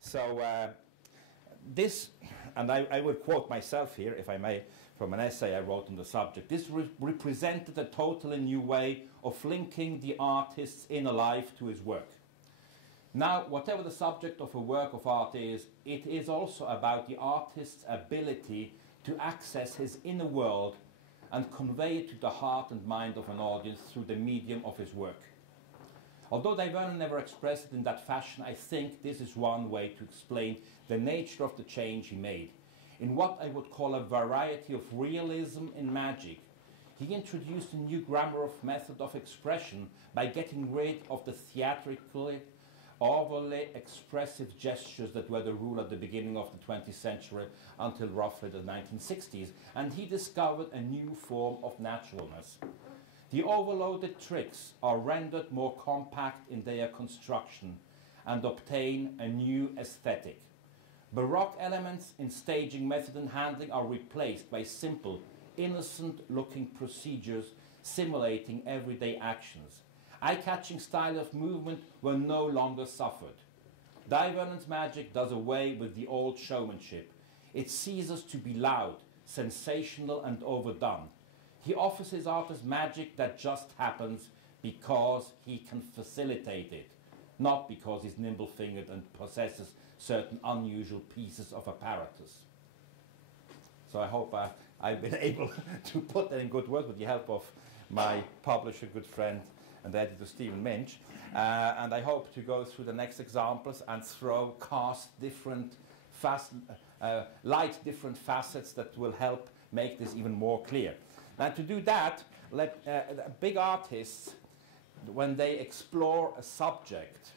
So this, and I will quote myself here, if I may, from an essay I wrote on the subject. This represented a totally new way of linking the artist's inner life to his work. Now, whatever the subject of a work of art is, it is also about the artist's ability to access his inner world and convey it to the heart and mind of an audience through the medium of his work. Although Vernon never expressed it in that fashion, I think this is one way to explain the nature of the change he made. In what I would call a variety of realism in magic, he introduced a new grammar of method of expression by getting rid of the theatrically, overly expressive gestures that were the rule at the beginning of the 20th century until roughly the 1960s, and he discovered a new form of naturalness. The overloaded tricks are rendered more compact in their construction and obtain a new aesthetic. Baroque elements in staging, method and handling are replaced by simple, innocent-looking procedures simulating everyday actions. Eye-catching style of movement were no longer suffered. Vernon's magic does away with the old showmanship. It ceases to be loud, sensational and overdone. He offers his artist magic that just happens because he can facilitate it, not because he's nimble-fingered and possesses certain unusual pieces of apparatus. So I hope I've been able to put that in good words with the help of my publisher, good friend, and editor Stephen Minch. And I hope to go through the next examples and cast different light different facets that will help make this even more clear. Now to do that, big artists, when they explore a subject,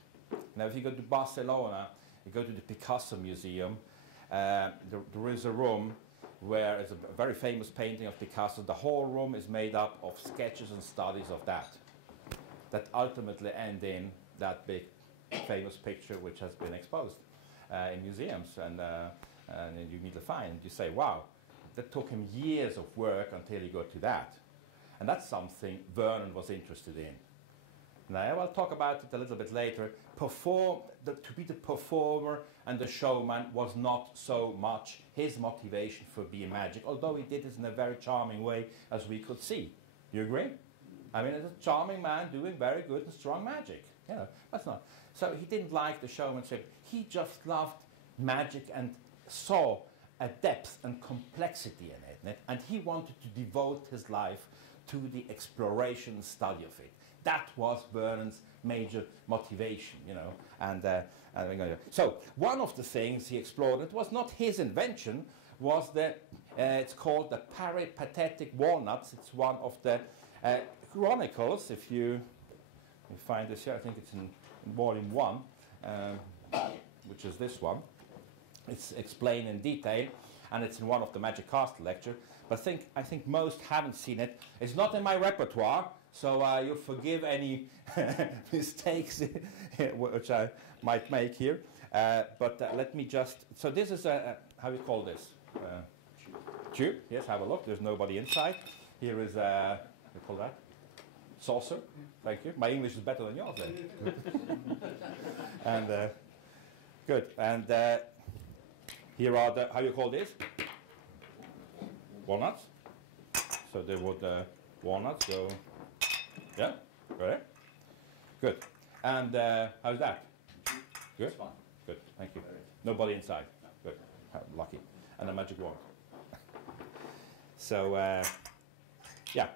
now if you go to Barcelona, you go to the Picasso Museum, there is a room where it's a very famous painting of Picasso. The whole room is made up of sketches and studies of that ultimately end in that big famous picture which has been exposed in museums, and you need to find, you say, wow, that took him years of work until he got to that. And that's something Vernon was interested in. Now, I will talk about it a little bit later. To be the performer and the showman was not so much his motivation for being magic, although he did it in a very charming way, as we could see. You agree? I mean, it's a charming man doing very good and strong magic. You know, that's not. So he didn't like the showmanship. He just loved magic and saw a depth and complexity in it, and he wanted to devote his life to the exploration and study of it. That was Vernon's major motivation, you know. So one of the things he explored, it was not his invention, was it's called the peripatetic walnuts. It's one of the chronicles. If you find this here, I think it's in volume 1, which is this one. It's explained in detail, and it's in one of the Magic Castle lecture. But I think most haven't seen it. It's not in my repertoire, so you'll forgive any mistakes which I might make here. But let me just. So this is how you call this? Tube. Yes, have a look. There's nobody inside. Here is what do you call that? Saucer. Thank you. My English is better than yours then. And good. And here are the, how you call this? Walnuts. So there were the walnuts. So yeah, right. Good. And how's that? Good. It's fine. Good. Thank you. Nobody inside. Good. Lucky. And a magic wand. So yeah.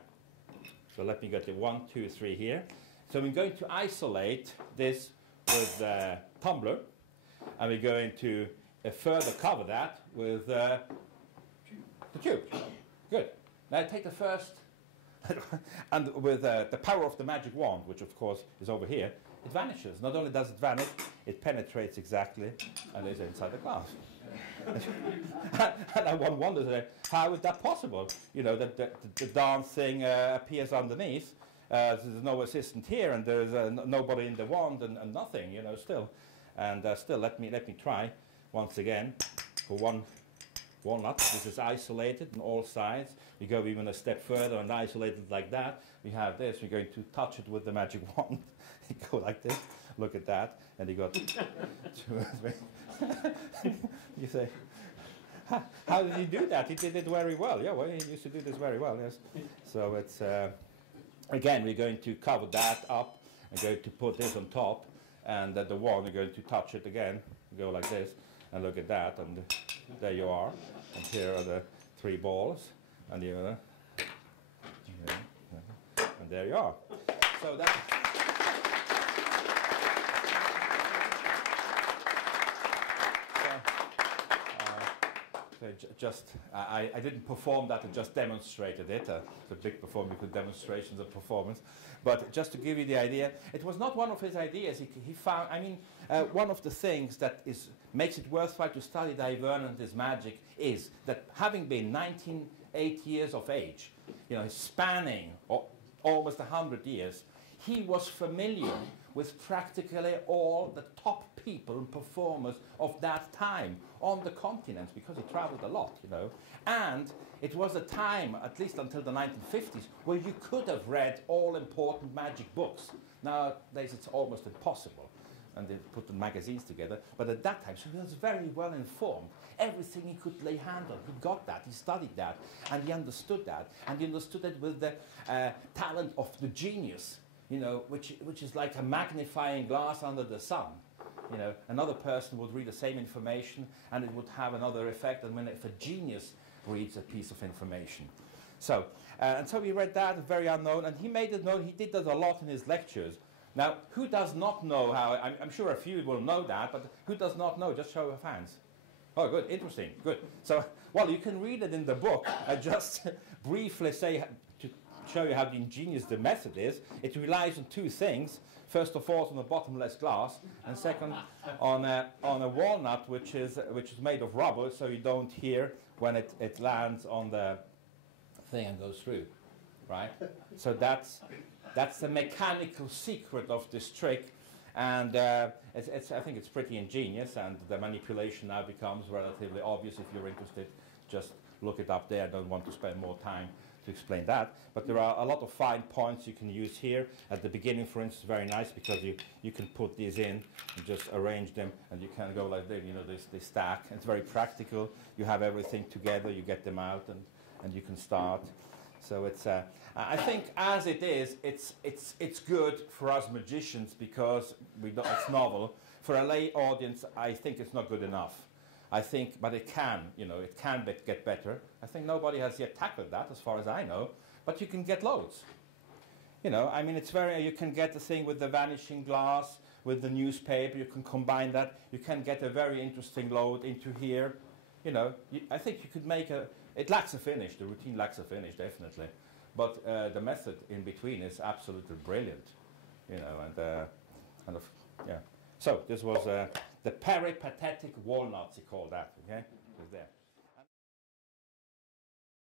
So let me get the 1, 2, 3 here. So we're going to isolate this with tumbler, and we're going to further cover that with the tube. Good. Now take the first, and with the power of the magic wand, which of course is over here, it vanishes. Not only does it vanish, it penetrates exactly and is inside the glass. And one wonders, how is that possible? You know, that the darn thing appears underneath. There's no assistant here, and there's nobody in the wand, and nothing. You know, still, and still. Let me try once again for one walnut. This is isolated on all sides. We go even a step further and isolate it like that. We have this. We're going to touch it with the magic wand. You go like this. Look at that, and you got 2 or 3. You say, how did he do that? He did it very well. Yeah, well, he used to do this very well, yes. So it's, again, we're going to cover that up. I'm going to put this on top, and the one, we're going to touch it again, go like this, and look at that, and there you are. And here are the 3 balls, and the other. And there you are. So that's... I didn't perform that, I just demonstrated it. It's a big performance with demonstrations of performance. But just to give you the idea, it was not one of his ideas. He found, I mean, one of the things that makes it worthwhile to study Vernon and his magic is that having been 98 years of age, you know, spanning almost 100 years, he was familiar with practically all the top people and performers of that time on the continents, because he traveled a lot, you know. And it was a time, at least until the 1950s, where you could have read all important magic books. Nowadays it's almost impossible, and they put the magazines together. But at that time, so he was very well informed. Everything he could lay hand on, he got that, he studied that, and he understood that. And he understood it with the talent of the genius, you know, which is like a magnifying glass under the sun. You know, another person would read the same information and it would have another effect than when if a genius reads a piece of information. So, and so we read that, very unknown, and he made it known. He did that a lot in his lectures. Now, who does not know how, I'm sure a few will know that, but who does not know? Just show of hands. Oh, good, interesting, good. So, well, you can read it in the book. I just briefly say, to show you how ingenious the method is, it relies on 2 things. First of all, on a bottomless glass, and second, on a walnut, which is made of rubber, so you don't hear when it lands on the thing and goes through, right? So that's the mechanical secret of this trick, and I think it's pretty ingenious, and the manipulation now becomes relatively obvious. If you're interested, just look it up there. I don't want to spend more time to explain that, but there are a lot of fine points you can use here. At the beginning, for instance, very nice, because you can put these in and just arrange them, and you can go like this, you know, they stack. It's very practical. You have everything together, you get them out, and you can start. So it's, I think as it is, it's good for us magicians because it's novel. For a lay audience, I think it's not good enough. I think, but it can, you know, it can get better. I think nobody has yet tackled that, as far as I know, but you can get loads. You know, I mean, you can get the thing with the vanishing glass, with the newspaper, you can combine that. You can get a very interesting load into here. You know, I think you could make it lacks a finish, the routine lacks a finish, definitely. But the method in between is absolutely brilliant, you know, and yeah. So this was the peripatetic walnuts, he called that, okay? It was there.